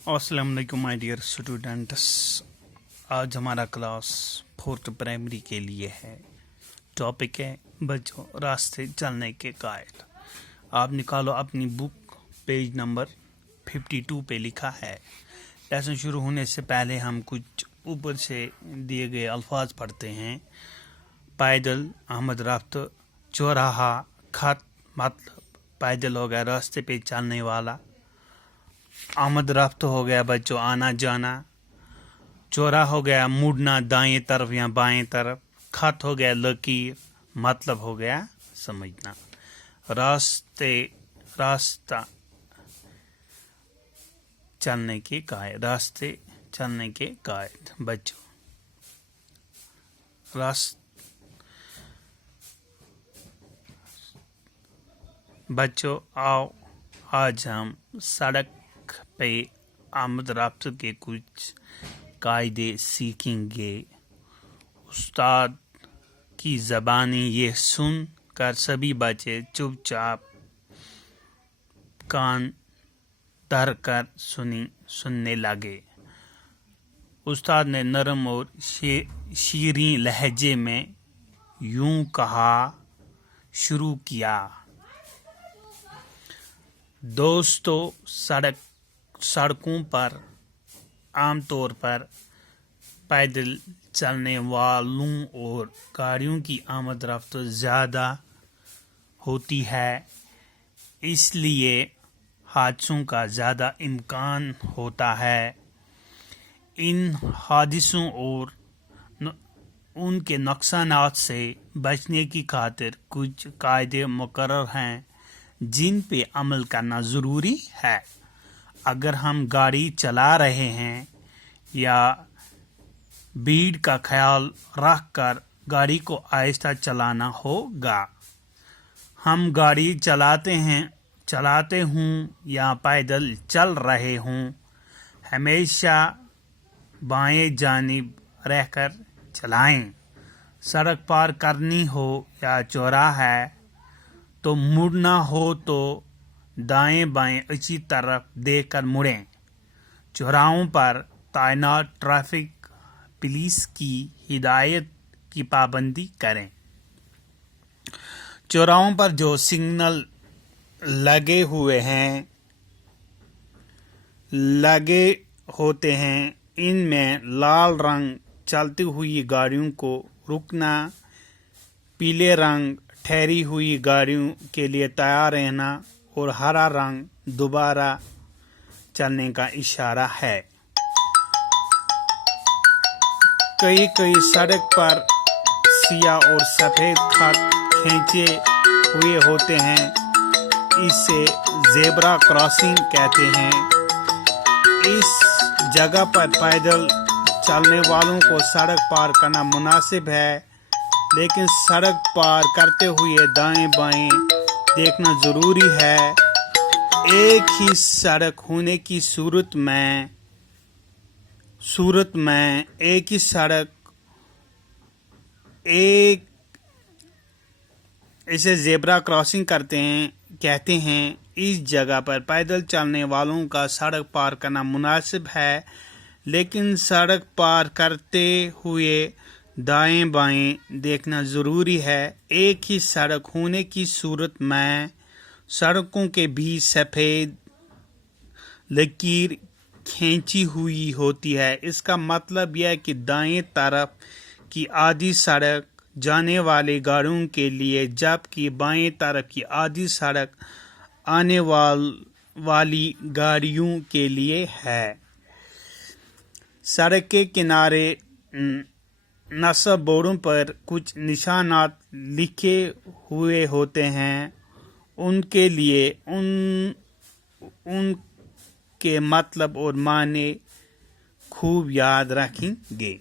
अस्सलाम वालेकुम my dear students. आज हमारा क्लास 4th प्राइमरी के लिए है। टॉपिक है बच्चों रास्ते चलने के कायद। आप निकालो अपनी बुक, पेज नंबर 52 पे लिखा है। लेसन शुरू होने से पहले हम कुछ ऊपर से दिए गए अल्फाज पढ़ते हैं। पैदल, अहमद रफ्त, चौराहा, खत मतलब पैदल हो गया रास्ते पे चलने वाला, आमद रफ्त हो गया बच्चों आना जाना, चौराहा हो गया मुड़ना दाएं तरफ या बाएं तरफ, खत हो गया लकीर मतलब हो गया समझना, रास्ता चलने के कायद, रास्ते चलने के कायद। बच्चों आओ आज हम सड़क पे आमद रफ्त के कुछ कायदे सीखेंगे। उस्ताद की ज़बानी ये सुन कर सभी बच्चे चुपचाप कान धर कर सुनने लगे। उस्ताद ने नरम और शीरीं लहजे में यूं कहा शुरू किया। दोस्तों सड़कों पर आमतौर पर पैदल चलने वालों और गाड़ियों की आमद रफ्त ज़्यादा होती है, इसलिए हादसों का ज़्यादा इम्कान होता है। इन हादसों और उनके नुकसानात से बचने की खातिर कुछ कायदे मुकर्रर हैं जिन पे अमल करना ज़रूरी है। अगर हम गाड़ी चला रहे हैं या भीड़ का ख्याल रख कर गाड़ी को आहिस्ता चलाना होगा। हम गाड़ी चलाते हूँ या पैदल चल रहे हूँ, हमेशा बाएं जानिब रहकर चलाएं। सड़क पार करनी हो या चौराहा है तो मुड़ना हो तो दाएं बाएं अच्छी तरफ देखकर मुड़ें। चौराहों पर तैनात ट्रैफिक पुलिस की हिदायत की पाबंदी करें। चौराहों पर जो सिग्नल लगे होते हैं इनमें लाल रंग चलती हुई गाड़ियों को रुकना, पीले रंग ठहरी हुई गाड़ियों के लिए तैयार रहना और हरा रंग दोबारा चलने का इशारा है। कई सड़क पर सियाह और सफ़ेद खत खींचे हुए होते हैं, इसे ज़ेब्रा क्रॉसिंग कहते हैं। इस जगह पर पैदल चलने वालों को सड़क पार करना मुनासिब है, लेकिन सड़क पार करते हुए दाएं बाएं देखना ज़रूरी है। एक ही सड़क होने की सूरत में इसे ज़ेब्रा क्रॉसिंग कहते हैं। इस जगह पर पैदल चलने वालों का सड़क पार करना मुनासिब है, लेकिन सड़क पार करते हुए दाएं बाएं देखना ज़रूरी है। एक ही सड़क होने की सूरत में सड़कों के बीच सफ़ेद लकीर खींची हुई होती है। इसका मतलब यह है कि दाएं तरफ की आधी सड़क जाने वाली गाड़ियों के लिए, जबकि बाएं तरफ की आधी सड़क आने वाली गाड़ियों के लिए है। सड़क के किनारे नस्ब बोर्डों पर कुछ निशानात लिखे हुए होते हैं, उनके लिए उनके मतलब और माने खूब याद रखेंगे।